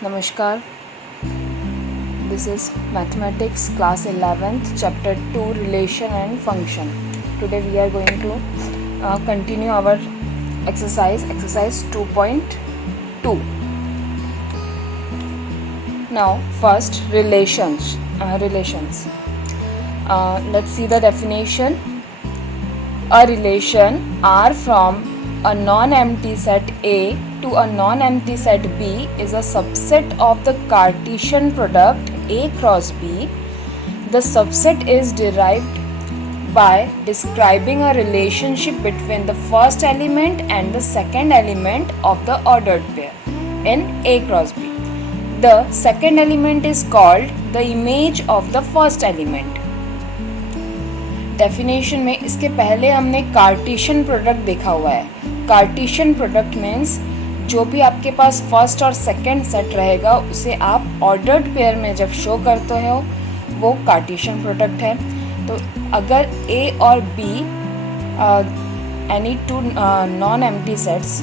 Namaskar. This is Mathematics class 11th chapter 2 relation and function. Today we are going to continue our exercise 2.2. Now first relations. Let's see the definition. A relation R from a non-empty set A to a non-empty set B is a subset of the Cartesian product A cross B. The subset is derived by describing a relationship between the first element and the second element of the ordered pair in A cross B. The second element is called the image of the first element. Definition में इसके पहले हमने Cartesian product देखा हुआ है. Cartesian product means जो भी आपके पास फर्स्ट और सेकंड सेट रहेगा उसे आप ऑर्डर्ड पेयर में जब शो करते हो वो कार्टेशियन प्रोडक्ट है. तो अगर ए और B any two non empty sets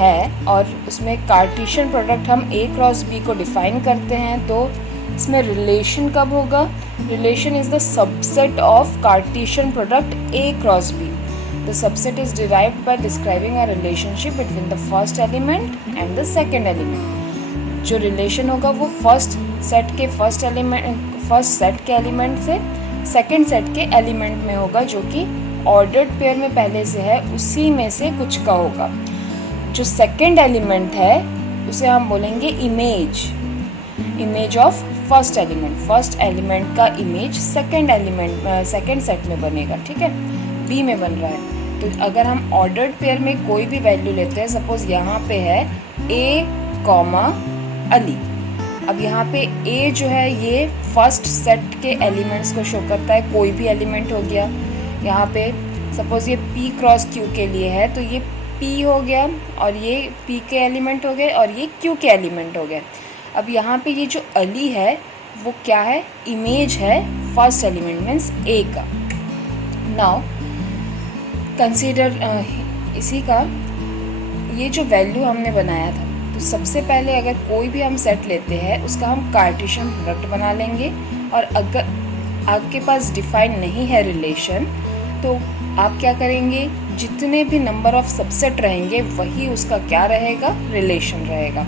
है और उसमें कार्टेशियन प्रोडक्ट हम ए क्रॉस बी को डिफाइन करते हैं तो इसमें रिलेशन कब होगा? Relation is the subset of Cartesian product A cross B. The subset is derived by describing a relationship between the first element and the second element. जो relation होगा वो फर्स्ट सेट के एलिमेंट से second set के element में होगा जो कि ऑर्डर्ड पेयर में पहले से है उसी में से कुछ का होगा. जो सेकेंड एलिमेंट है उसे हम बोलेंगे इमेज ऑफ फर्स्ट एलिमेंट का इमेज सेकेंड सेट में बनेगा. ठीक है, बी में बन रहा है. तो अगर हम ऑर्डर्ड पेयर में कोई भी वैल्यू लेते हैं, सपोज यहाँ पे है ए कॉमा अली. अब यहाँ पे ए जो है ये फर्स्ट सेट के एलिमेंट्स को शो करता है. कोई भी एलिमेंट हो गया. यहाँ पे सपोज ये पी क्रॉस क्यू के लिए है तो ये पी हो गया और ये पी के एलिमेंट हो गए और ये क्यू के एलिमेंट हो गए. अब यहाँ पे ये जो अली है वो क्या है? इमेज है फर्स्ट एलिमेंट मीन्स ए का. नाउ कंसीडर इसी का ये जो वैल्यू हमने बनाया था तो सबसे पहले अगर कोई भी हम सेट लेते हैं उसका हम कार्टेशियन प्रोडक्ट बना लेंगे. और अगर आपके पास डिफाइन नहीं है रिलेशन तो आप क्या करेंगे? जितने भी नंबर ऑफ सबसेट रहेंगे वही उसका क्या रहेगा? रिलेशन रहेगा.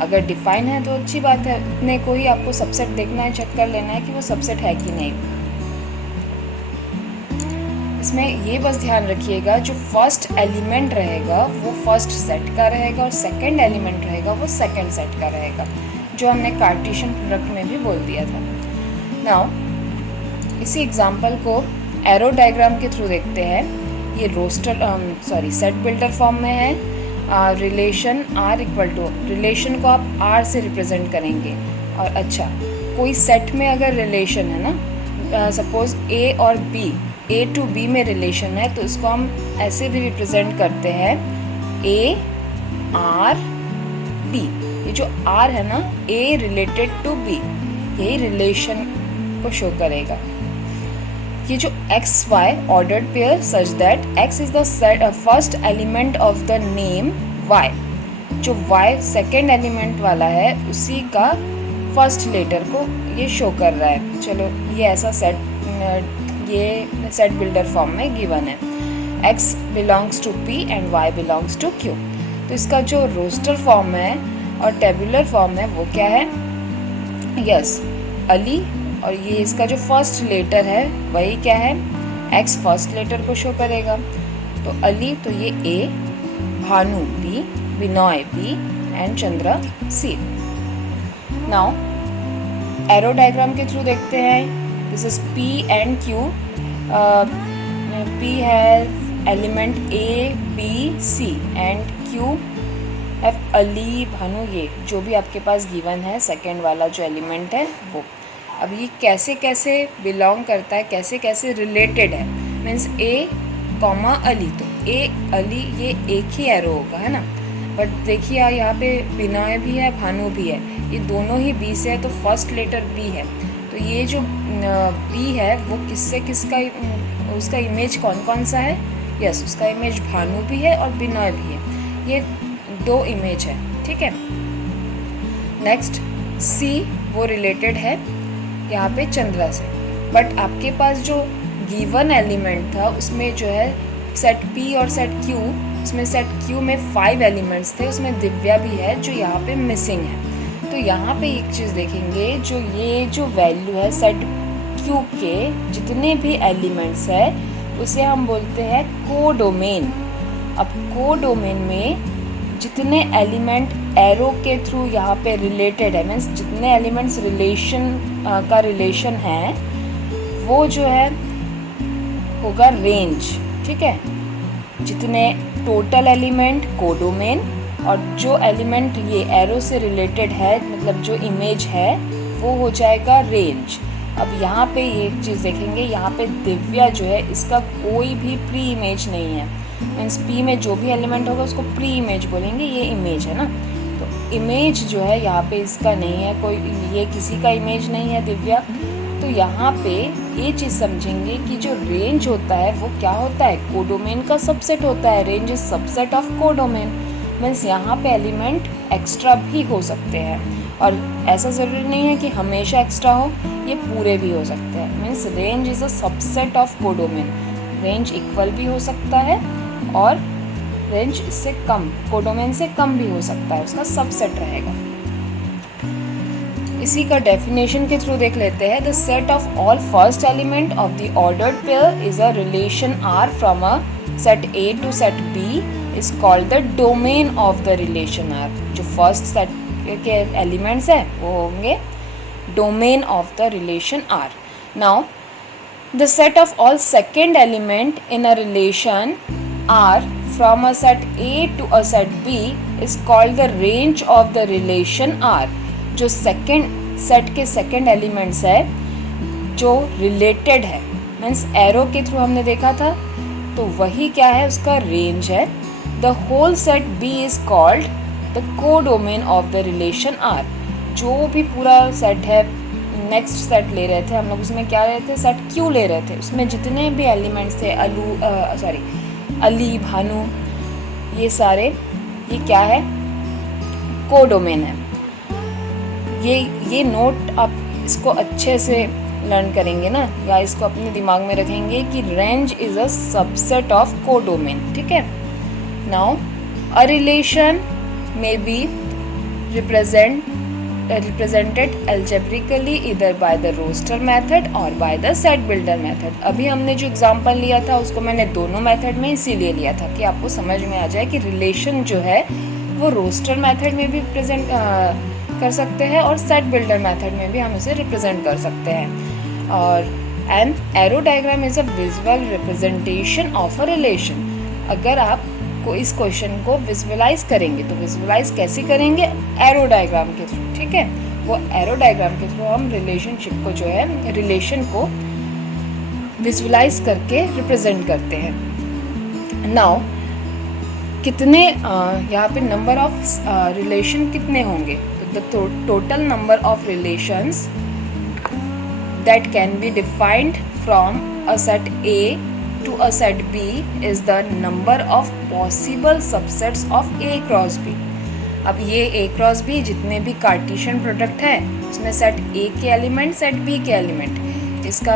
अगर डिफाइन है तो अच्छी बात है, उतने को ही आपको सबसेट देखना है, चेक कर लेना है कि वो सबसेट है कि नहीं. इसमें ये बस ध्यान रखिएगा जो फर्स्ट एलिमेंट रहेगा वो फर्स्ट सेट का रहेगा और सेकंड एलिमेंट रहेगा वो सेकंड सेट का रहेगा, जो हमने कार्टेशियन प्रोडक्ट में भी बोल दिया था. नाउ इसी एग्जांपल को एरो डायग्राम के थ्रू देखते हैं. ये सेट बिल्डर फॉर्म में है. Relation R equal to, relation को आप आर से रिप्रेजेंट करेंगे. और अच्छा, कोई सेट में अगर रिलेशन है ना, सपोज ए और बी, ए टू बी में रिलेशन है तो इसको हम ऐसे भी रिप्रेजेंट करते हैं ए आर बी. ये जो आर है ना, ए रिलेटेड टू बी, यही रिलेशन को शो करेगा. ये जो X Y ordered pair such that X is the first element of the name Y. जो वाई सेकेंड एलिमेंट वाला है उसी का फर्स्ट लेटर को ये शो कर रहा है. चलो ये ऐसा सेट बिल्डर फॉर्म में गिवन है. X belongs to P and Y belongs to Q. तो इसका जो रोस्टर फॉर्म है और टेबुलर फॉर्म है वो क्या है? यस, अली. और ये इसका जो फर्स्ट लेटर है वही क्या है? एक्स फर्स्ट लेटर को शो करेगा. तो अली, तो ये A, Bhanu B, Vinay B and Chandra C. Now arrow diagram के थ्रू देखते हैं. This is P and Q. P है element A B C and Q है अली, भानु, ये जो भी आपके पास गिवन है सेकेंड वाला जो एलिमेंट है वो. अब ये कैसे कैसे बिलोंग करता है, कैसे कैसे रिलेटेड है, मीन्स ए कॉमा अली. तो ए अली ये एक ही एरो होगा, है ना. बट देखिए यहाँ पे विनय भी है, भानु भी है, ये दोनों ही बी से है तो फर्स्ट लेटर बी है. तो ये जो बी है वो किससे किसका, उसका इमेज कौन कौन सा है? यस, उसका इमेज भानु भी है और विनय भी है. ये दो इमेज है. ठीक है. नेक्स्ट सी, वो रिलेटेड है यहाँ पे चंद्रा से, बट आपके पास जो गिवन एलिमेंट था उसमें जो है सेट पी और सेट क्यू, उसमें सेट क्यू में 5 एलिमेंट्स थे, उसमें दिव्या भी है जो यहाँ पे मिसिंग है। तो यहाँ पे एक चीज़ देखेंगे, जो ये जो वैल्यू है सेट क्यू के जितने भी एलिमेंट्स है उसे हम बोलते हैं कोडोमेन। अब कोडोमेन में जितने एलिमेंट एरो के थ्रू यहाँ पे रिलेटेड है, मीन्स जितने एलिमेंट्स रिलेशन का रिलेशन है वो जो है होगा रेंज, ठीक है। जितने टोटल एलिमेंट कोडोमेन, और जो एलिमेंट ये एरो से रिलेटेड है मतलब जो इमेज है वो हो जाएगा रेंज। अब यहाँ पे एक चीज़ देखेंगे, यहाँ पे दिव्या जो है इसका कोई भी प्री इमेज नहीं है, मीन्स पी में जो भी एलिमेंट होगा उसको प्री इमेज बोलेंगे, ये इमेज है ना। तो इमेज जो है यहाँ पे इसका नहीं है, कोई ये किसी का इमेज नहीं है दिव्या। तो यहाँ पे ये चीज़ समझेंगे कि जो रेंज होता है वो क्या होता है, कोडोमेन का सबसेट होता है। Range is subset of codomain, means यहाँ पे एलिमेंट एक्स्ट्रा भी हो सकते हैं, और ऐसा ज़रूरी नहीं है कि हमेशा एक्स्ट्रा हो, ये पूरे भी हो सकते हैं। Means range is a subset of codomain. Range equal भी हो सकता है और रेंज इससे कम, कोडोमेन से कम भी हो सकता है, उसका सबसेट रहेगा। इसी का डेफिनेशन के थ्रू देख लेते हैं। The set of all first element of the ordered pair is a relation R from a set A to set B is called the domain of the relation R. जो first set के elements हैं वो होंगे domain of the relation R. Now the set of all second element in a relation R from a set A to a set B is called the range of the relation R. जो second set के second elements है जो related है, means arrow के through हमने देखा था, तो वही क्या है, उसका रेंज है। The whole set B is called the codomain of the relation R. जो भी पूरा सेट है, नेक्स्ट सेट ले रहे थे हम लोग, उसमें क्या रहे थे, सेट क्यू ले रहे थे, उसमें जितने भी एलिमेंट्स थे अली, भानु, ये सारे, ये क्या है, कोडोमेन है। ये नोट आप इसको अच्छे से लर्न करेंगे ना, या इसको अपने दिमाग में रखेंगे कि range is a subset of codomain, ठीक है। Now a relation may be represented algebraically either by the roster method or by the set builder method। अभी हमने जो एग्जांपल लिया था उसको मैंने दोनों मेथड में इसीलिए लिया था कि आपको समझ में आ जाए कि रिलेशन जो है वो रोस्टर मेथड में भी प्रेजेंट कर सकते हैं और सेट बिल्डर मेथड में भी हम इसे रिप्रेजेंट कर सकते हैं। और an arrow diagram is a visual representation of a relation. अगर आप को इस क्वेश्चन को विजुअलाइज करेंगे तो विजुअलाइज कैसे करेंगे, एरो डायग्राम के थ्रू, ठीक है। वो एरो डायग्राम के थ्रू हम रिलेशनशिप को जो है, रिलेशन को विजुअलाइज करके रिप्रेजेंट करते हैं। नाउ कितने यहाँ पे नंबर ऑफ रिलेशन कितने होंगे, तो the total number of relations that can be defined from a set A to a set B is the number of possible subsets of A cross B। अब ये A cross B जितने भी Cartesian product है उसमें set A के element, set B के element, इसका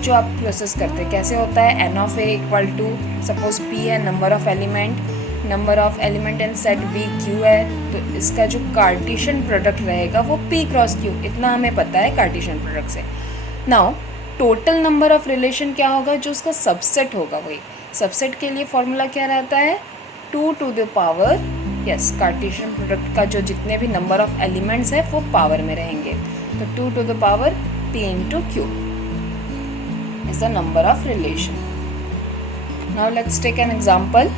जो आप प्रोसेस करते हैं कैसे होता है, n of A equal to suppose P है number of element in set B Q है, तो इसका जो कार्टेशियन प्रोडक्ट रहेगा वो P क्रॉस Q, इतना हमें पता है कार्टेशियन प्रोडक्ट से। Now total number of relation क्या होगा, जो उसका सबसेट होगा, वही सबसेट के लिए फॉर्मूला क्या रहता है, 2 to the power, yes, Cartesian product का जो जितने भी नंबर ऑफ एलिमेंट्स है वो पावर में रहेंगे, तो 2 to the power P into Q is the number of relation। Now let's take an example।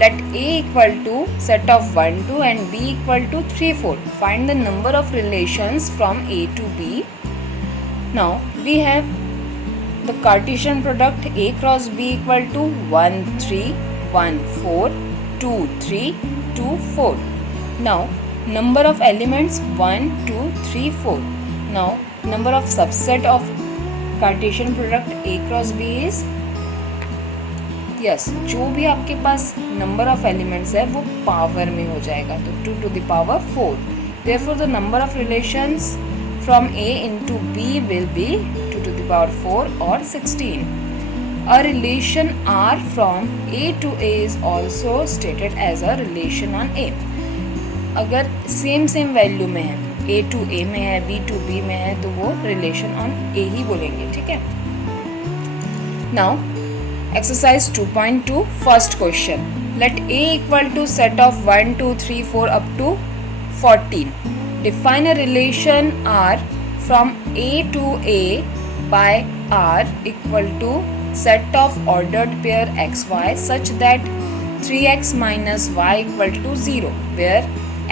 Let A equal to set of 1 2 and B equal to 3 4। Find the number of relations from A to B। Now we have the Cartesian product A cross B equal to 1 3 1 4 2 3 2 4। Now number of elements 1 2 3 4। Now number of subset of Cartesian product A cross B is, yes, जो भी आपके पास number of elements है वो power में हो जाएगा, तो 2 to the power 4 Therefore, the number of relations from A into B will be 2 to the power 4 or 16. A relation R from A to A is also stated as a relation on A. अगर same value में है, A to A में है, B to B में है, तो वो relation on A ही बोलेंगे, ठीक है. Now, exercise 2.2, first question. Let A equal to set of 1, 2, 3, 4 up to 14. Define a relation R from A to A by R equal to set of ordered pair xy such that 3x minus y equal to 0, where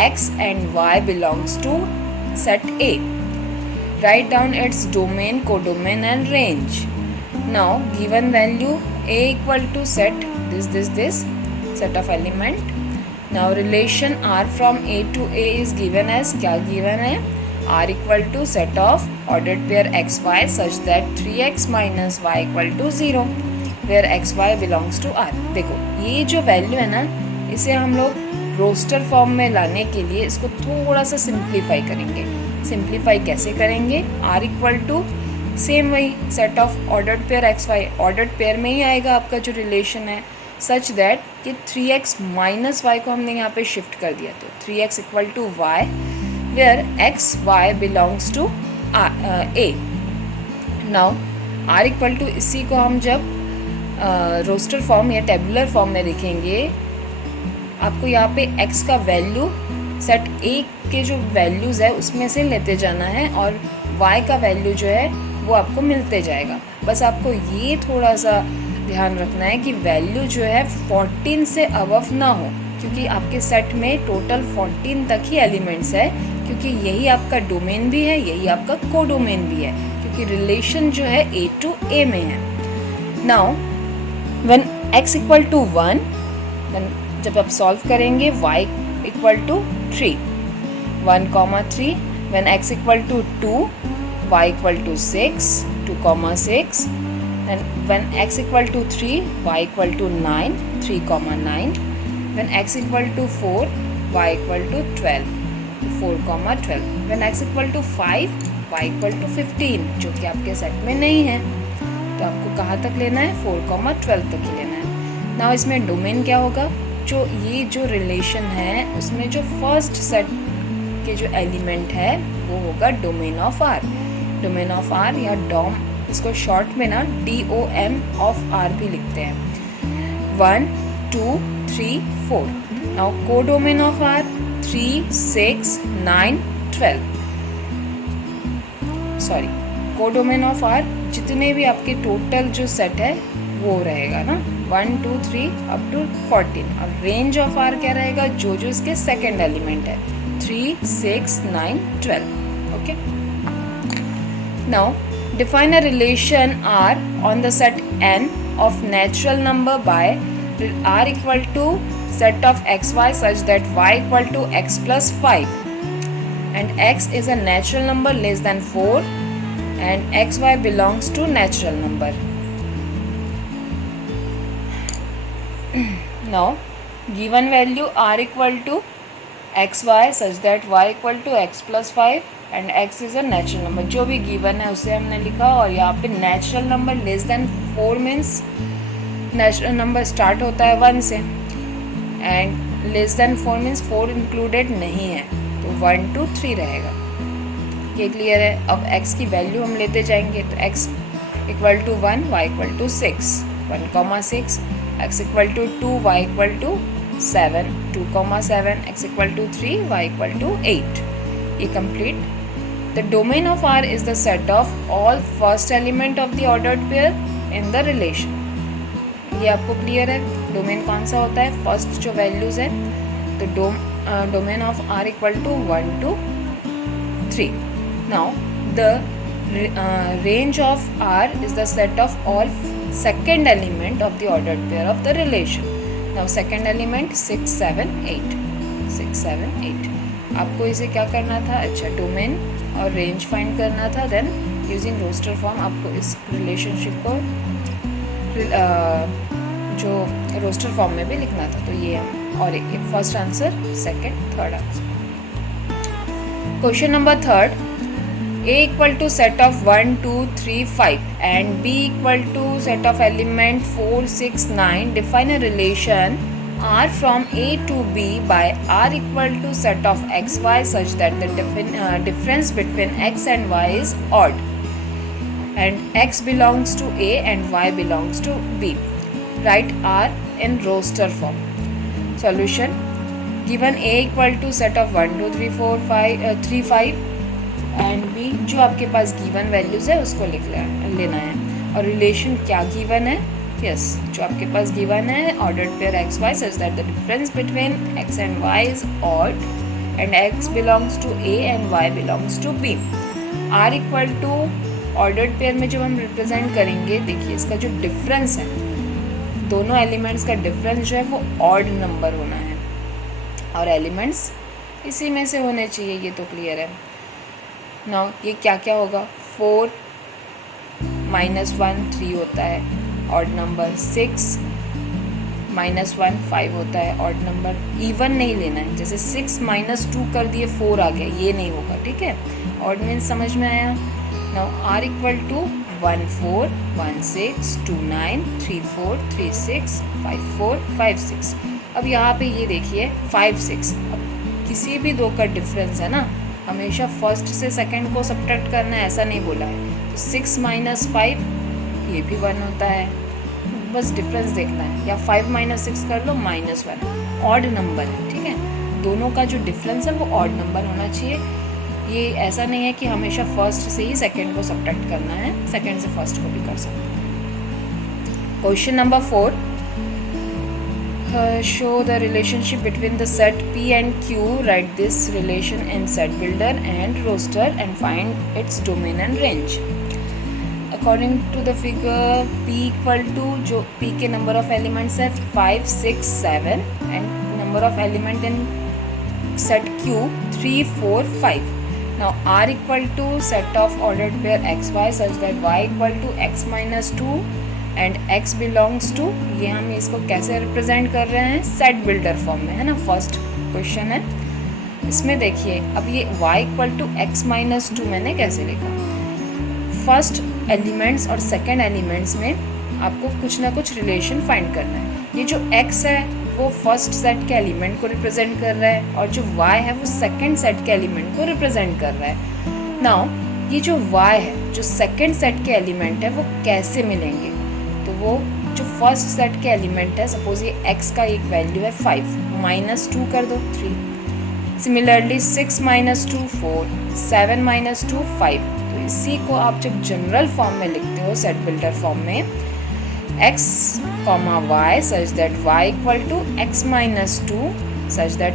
x and y belongs to set A. Write down its domain, codomain and range. Now given value A equal to set this set of element. Now relation R from A to A is given as, क्या given है, R equal to set of ordered pair xy such that 3x minus y equal to 0, where xy belongs to R. देखो ये जो value है ना, इसे हम लोग रोस्टर फॉर्म में लाने के लिए इसको थोड़ा सा सिंप्लीफाई करेंगे. सिंप्लीफाई कैसे करेंगे? R इक्वल टू सेम वही set of ordered pair xy, ordered pair में ही आएगा आपका जो रिलेशन है, सच दैट कि 3x माइनस वाई को हमने यहाँ पे शिफ्ट कर दिया, तो 3x equal to Y, where X Y belongs to A. Now R equal to, इसी को हम जब रोस्टर फॉर्म या टेबुलर फॉर्म में लिखेंगे, आपको यहाँ पे x का वैल्यू सेट A के जो वैल्यूज़ है उसमें से लेते जाना है और y का वैल्यू जो है वो आपको मिलते जाएगा. बस आपको ये थोड़ा सा ध्यान रखना है कि वैल्यू जो है 14 से अबव ना हो, क्योंकि आपके सेट में टोटल 14 तक ही एलिमेंट्स है, क्योंकि यही आपका डोमेन भी है, यही आपका कोडोमेन भी है, क्योंकि रिलेशन जो है A टू A में है. Now when x equal to 1, जब आप सॉल्व करेंगे y equal to 3, 1,3. When x equal to 2, y equal to 6, 2,6. and when x equal to 3, y equal to 9, 3,9. when x equal to 4, y equal to 12, 4,12. when x equal to 5, y equal to 15, जो कि आपके set में नहीं है, तो आपको कहाँ तक लेना है? 4,12 तक ही लेना है. नाउ इसमें डोमेन क्या होगा? जो ये जो रिलेशन है उसमें जो फर्स्ट सेट के जो एलिमेंट है वो होगा domain of R. Domain of R या डॉम, इसको शॉर्ट में ना DOM ऑफ R भी लिखते हैं. 1, 2, 3, 4. Now codomain of R 3, 6, 9, 12. Sorry, codomain of R जितने भी आपके टोटल जो सेट है वो रहेगा ना, 1, 2, 3 अप टू 14. अब रेंज ऑफ R क्या रहेगा? जो इसके सेकेंड एलिमेंट है, 3, 6, 9, 12. Okay. Now define a relation R on the set N of natural number by R equal to set of xy such that y equal to x plus 5 and x is a natural number less than 4 and xy belongs to natural number. Now given value R equal to xy such that y equal to x plus 5 and x is a natural number, जो भी given है उसे हमने लिखा. और यहाँ पे natural number less then 4 means natural number start होता है 1 से and less than 4 means 4 included नहीं है, तो 1, 2, 3 रहेगा. ये क्लियर है. अब x की वैल्यू हम लेते जाएंगे, तो x equal to 1, y equal to 6, 1,6. x equal to 2, y equal to 7, 2,7. x equal to 3, y equal to 8. ये complete. The domain of R is the set of all first element of the ordered pair in the relation. ये आपको clear है. Domain कौन सा होता है? First जो values है, तो domain of R equal to 1 to 3. Now the range of R is the set of all second element of the ordered pair of the relation. Now second element 6, 7, 8. 6, 7, 8. आपको इसे क्या करना था? अच्छा, डोमेन और रेंज फाइंड करना था. Then using roster form आपको इस रिलेशनशिप को जो रोस्टर फॉर्म में भी लिखना था. तो ये और एक first answer, second, third answer. Question number third, A equal to set of 1, 2, 3, 5 and B equal to set of element 4, 6, 9. Define a relation R from A to B by R equal to set of x, y such that the difference between x and y is odd and x belongs to A and y belongs to B. Write R in roster form. Solution. Given A equal to set of 1, 2, 3, 4, 5, 3, 5 and B जो आपके पास given values है उसको लेना है। और relation क्या given है? यस, जो आपके पास गिवन है ordered pair x y such that the difference between x and y is odd and x belongs to A and Y belongs to B. R equal to ordered pair में जब हम represent करेंगे, देखिए इसका जो difference है, दोनों elements का डिफरेंस जो है वो ऑड नंबर होना है और एलिमेंट्स इसी में से होने चाहिए, ये तो क्लियर है। नाउ ये क्या क्या होगा? 4 -1 3 होता है ऑड नंबर, 6 -1 5 होता है ऑड नंबर। इवन नहीं लेना है, जैसे 6 -2 कर दिए 4 आ गया, ये नहीं होगा, ठीक है। ऑड मीन्स समझ में आया। Now R equal to 1 4 1 6 2 9 3 4 3 6 5 4 5 6। अब यहाँ पे ये देखिए 5 6, अब किसी भी दो का डिफरेंस है ना, हमेशा फर्स्ट से सेकंड को सब्ट्रैक्ट करना है, ऐसा नहीं बोला है। तो 6 - 5 ये भी 1 होता है, बस डिफरेंस देखना है, या 5 - 6 कर लो -1, ऑड नंबर है, ठीक है। दोनों का जो डिफरेंस है वो ऑड नंबर होना चाहिए। ये ऐसा नहीं है कि हमेशा फर्स्ट से ही सेकंड को सब्ट्रैक्ट करना है, सेकंड से फर्स्ट को भी कर सकते हैं। Question number 4, show the relationship between the set P and Q. Write this relation in set builder and roster and find its domain and range. According to the figure, P equal to जो P के number of elements है 5 6 7 and number of element in set Q 3 4 5. Now R equal to set of ordered pair x y such that y equal to x - 2 and x belongs to, ये हम इसको कैसे represent कर रहे हैं? Set builder form में, है ना। फर्स्ट क्वेश्चन है, इसमें देखिए अब ये y इक्वल टू x - 2 मैंने कैसे लिखा? फर्स्ट एलिमेंट्स और सेकंड एलिमेंट्स में आपको कुछ ना कुछ रिलेशन फाइंड करना है। ये जो x है वो फर्स्ट सेट के एलिमेंट को रिप्रेजेंट कर रहा है और जो y है वो सेकंड सेट के एलिमेंट को रिप्रेजेंट कर रहा है। नाउ ये जो y है, जो सेकंड सेट के एलिमेंट है, वो कैसे मिलेंगे? तो वो जो फर्स्ट सेट के एलिमेंट है, सपोज ये x का एक वैल्यू है 5, -2 कर दो 3। सिमिलरली 6 - 2 4, 7 - 2 5। तो इसी को आप जब जनरल फॉर्म में लिखते हो सेट बिल्डर फॉर्म में, x, y such that y equal to x - 2 such that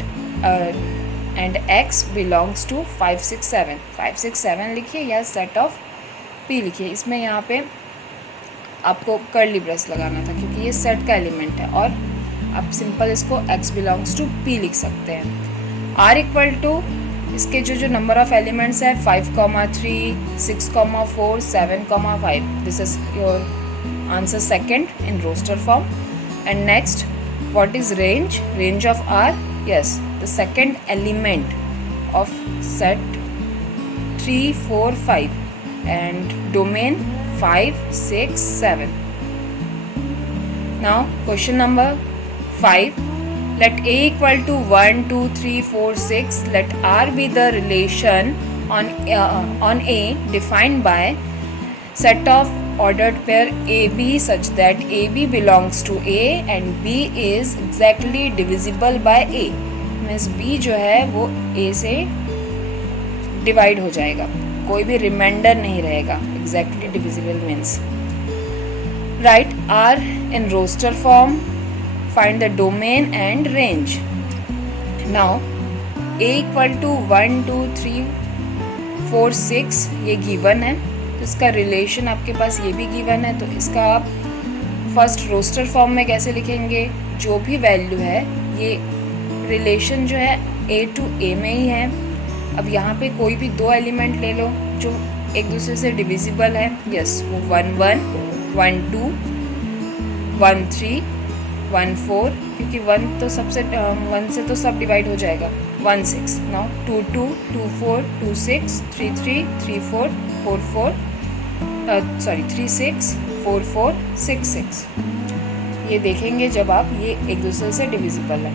and x belongs to 5 6 7। 5 6 7 लिखिए या सेट ऑफ P लिखिए। इसमें यहाँ पे आपको कर्ली ब्रेस लगाना था क्योंकि ये सेट का एलिमेंट है, और आप सिंपल इसको x बिलोंग्स टू P लिख सकते हैं। R इक्वल टू इसके जो नंबर ऑफ एलिमेंट्स है 5, 3, 6, 4, 7, 5। This is your answer second in roster form. And next, what is range? Range of R, yes, the second element of set 3 4 5 and domain 5 6 7. Now question number 5, let A equal to 1 2 3 4 6, let R be the relation on A defined by set of ordered pair AB such that AB belongs to A and B is exactly divisible by A. means B जो है वो A से divide हो जाएगा, कोई भी reminder नहीं रहेगा। Exactly divisible means right R in roster form, find the domain and range. Now A equal to 1 2 3 4 6 ये गिवन है, तो इसका रिलेशन आपके पास ये भी गिवन है, तो इसका आप फर्स्ट रोस्टर फॉर्म में कैसे लिखेंगे? जो भी वैल्यू है ये रिलेशन जो है A to A में ही है। अब यहाँ पे कोई भी दो एलिमेंट ले लो जो एक दूसरे से डिविजिबल है, यस, वो 1 1 1 2 1 3 1 4, क्योंकि 1 तो सबसे 1 से तो सब डिवाइड हो जाएगा, 16. Now 2 2 2 4 2 6 3 3 3 4 4 4 3 6 4 4 6 6. ये देखेंगे जब आप ये एक दूसरे से डिविजिबल है।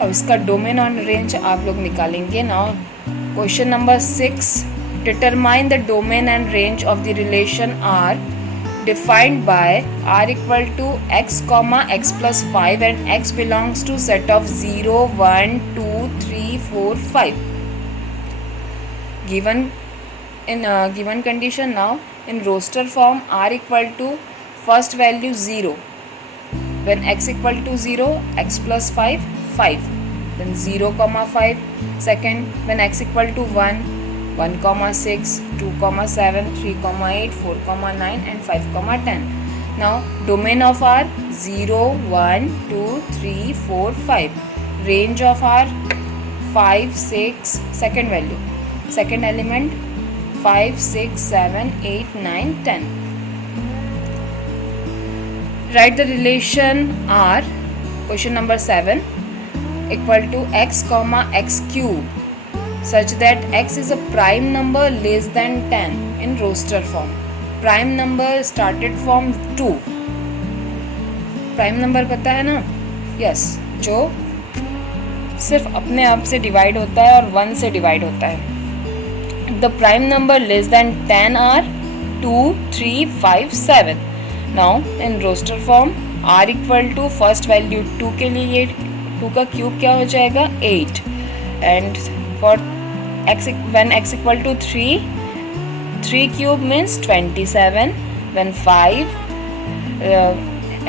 अब इसका डोमेन और रेंज आप लोग निकालेंगे। Now question number 6, determine the domain and range of the relation R defined by r equal to x comma x plus 5 and x belongs to set of 0 1 2 3 4 5. Given condition, now in roster form r equal to first value 0, when x equal to 0 x plus 5 5, then 0 comma 5. Second, when x equal to 1 1 comma 6 2 comma 7 3 comma 8 4 comma 9 and 5 comma 10. Now domain of R 0 1 2 3 4 5. Range of R 5 6. Second value, second element 5 6 7 8 9 10. Write the relation R, question number 7, equal to x comma x cube such that x is a prime number less than 10 in roster form. Prime number started from 2. Prime number पता है ना? Yes, जो सिर्फ अपने आप से divide होता है और 1 से डिवाइड होता है। The prime number less than 10 are 2 3 5 7. Now in roster form R equal to first value 2 के लिए ये 2 का क्यूब क्या हो जाएगा 8, and for when x equal to 3 cube means 27, when 5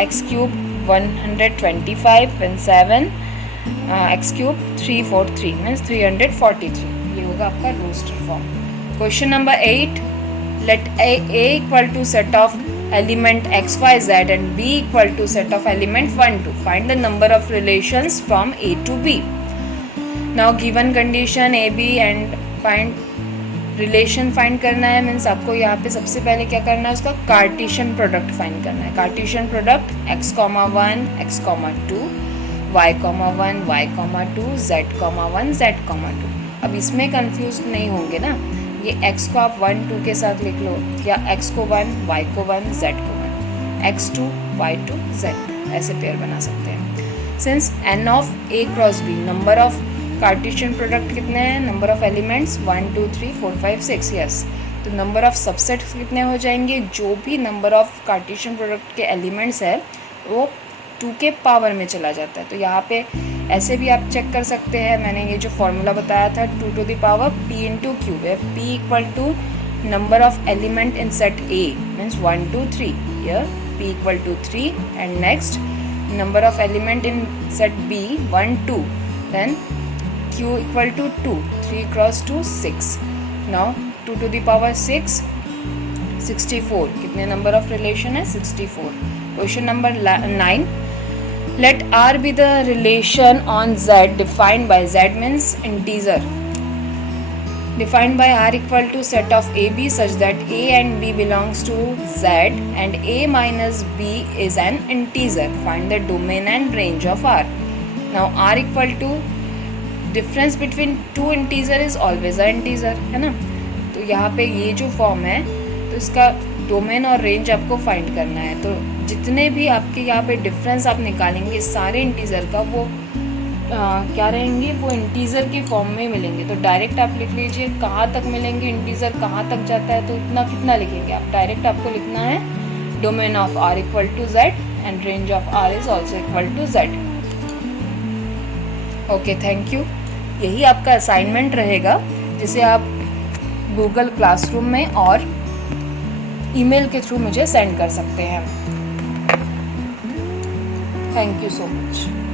x cube 125, when 7 x cube 343 means 343. ये होगा आपका roster form. Question number 8, let a equal to set of element x y z and b equal to set of element 1 2. Find the number of relations from a to b. Now given condition A B and find relation find करना है, means आपको यहाँ पे सबसे पहले क्या करना है, उसका कार्टेशियन प्रोडक्ट फाइंड करना है। Cartesian product x, 1 x, 2 y, 1 y, 2 z, 1 z, 2। अब इसमें कंफ्यूज नहीं होंगे ना, ये x को आप 1 2 के साथ लिख लो, या x को 1 y को 1 z को 1, x2 y2 z2, ऐसे पेयर बना सकते हैं। Since n of a cross b, number of Cartesian product कितने हैं, नंबर ऑफ एलिमेंट्स 1 2 3 4 5 6, यस। तो नंबर ऑफ सबसेट्स कितने हो जाएंगे, जो भी नंबर ऑफ कार्टेशियन प्रोडक्ट के एलिमेंट्स है वो 2 के पावर में चला जाता है। तो यहाँ पे ऐसे भी आप चेक कर सकते हैं, मैंने ये जो फॉर्मूला बताया था 2 to the power p into cube है, p equal to number of element in set A means 1 2 3, here p equal to 3, and next number of element in set B 1 2, then q equal to 2, 3 cross 2 6. Now 2 to the power 6 64, कितने number of relation है 64। Question number 9, let r be the relation on z defined by z means integer, defined by r equal to set of ab such that a and b belongs to z and a minus b is an integer. Find the domain and range of r. Now r equal to difference between 2 integer is always a integer, है ना। तो यहाँ पे ये जो form है, तो इसका डोमेन और रेंज आपको फाइंड करना है। तो जितने भी आपके यहाँ पे डिफरेंस आप निकालेंगे सारे इंटीजर का, वो क्या रहेंगे, वो इंटीजर के फॉर्म में मिलेंगे। तो डायरेक्ट आप लिख लीजिए कहाँ तक मिलेंगे इंटीजर, कहाँ तक जाता है, तो इतना कितना लिखेंगे आप, डायरेक्ट आपको लिखना है domain of R equal to Z and range of R is also equal to Z. Okay, thank you. यही आपका असाइनमेंट रहेगा, जिसे आप गूगल क्लासरूम में और ईमेल के थ्रू मुझे सेंड कर सकते हैं। Thank you so much.